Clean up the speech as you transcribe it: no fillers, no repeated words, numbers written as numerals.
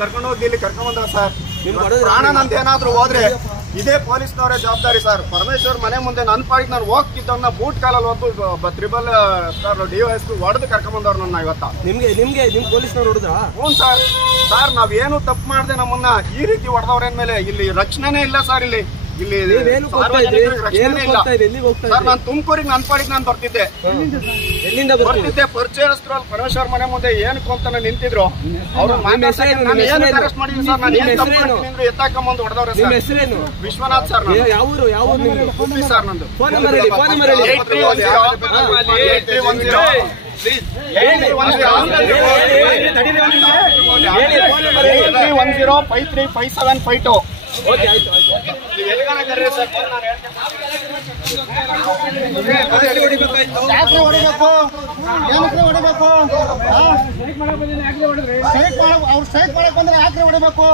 ಕರ್ಕೊಂಡು ಹೋಗಿ ಇಲ್ಲಿ ಕರ್ಕೊಂಡ್ ಬಂದ್ರ ಸರ್. ಪ್ರಾಣ ನಂದೇನಾದ್ರೂ ಹೋದ್ರೆ ಇದೇ ಪೊಲೀಸ್ನವರೇ ಜವಾಬ್ದಾರಿ ಸರ್. ಪರಮೇಶ್ವರ್ ಮನೆ ಮುಂದೆ ನನ್ನ ಪಾಡಿಗೆ ನಾನು ಹೋಗ್ತಿದ್ದವನ್ನ ಬೂಟ್ ಕಾಲಲ್ಲಿ ಹೊತ್ತು ತ್ರಿಬಲ್ ಸರ್ DYSP ಹೊಡೆದು ಕರ್ಕೊಂಡ್ಬಂದವ್ರು ನನ್ನ ಇವತ್ತ. ನಿಮ್ ಪೊಲೀಸ್ನವ್ರು ಹೊಡೆದ್ರ? ಹ್ಞೂ ಸರ್. ಸರ್ ನಾವೇನು ತಪ್ಪು ಮಾಡದೆ ನಮ್ಮನ್ನ ಈ ರೀತಿ ಹೊಡೆದವ್ರೇನ್ಮೇಲೆ ಇಲ್ಲಿ ರಕ್ಷಣೆನೇ ಇಲ್ಲ ಸರ್. ಇಲ್ಲಿ ರಕ್ಷಣೆ ಇಲ್ಲ ಸರ್. ನಾನು ತುಮಕೂರಿಗೆ ನನ್ನ ಪಾಡಿಗೆ ನಾನು ಬರ್ತಿದ್ದೆ ಪರಿಚಯಸ್ಥರಲ್ಲಿ ಪರಮೇಶ್ವರ್ ಮನೆ ಮುಂದೆ ಏನಕ್ಕೆ ಅಂತ ನಿಂತಿದ್ರು. ಅವ್ರು ಅರೆಸ್ಟ್ ಮಾಡಿದ್ವಿ ಸರ್. ನಾನು ಏನ್ ತಪ್ಪು ಮಾಡ್ತೀನಿ ಎತ್ತಾಕೊಂಬಂದು ಹೊಡೆದವ್ರೆ ಸರ್. ಹೆಸರೇನು? ವಿಶ್ವನಾಥ್ ಸರ್. ಹುಬ್ಳಿ ಸರ್ ನಂದು. ಫೋನ್ ನಂಬರ್ ಹೇಳಿ. 8310535752. ಓಕೆ ಆಯ್ತು. ನೀವು ಎಲ್ಲಿಗಾನ ಕರೀರಿ ಸರ್. ಯಾಕ್ರೆ ಹೊಡಿಬೇಕು? ಏನಕ್ಕೆ ಹೊಡಿಬೇಕು? ಅವ್ರು ಸ್ಟ್ರೈಕ್ ಮಾಡಕ್ ಬಂದ್ರೆ ಯಾಕ್ರೆ ಹೊಡಿಬೇಕು?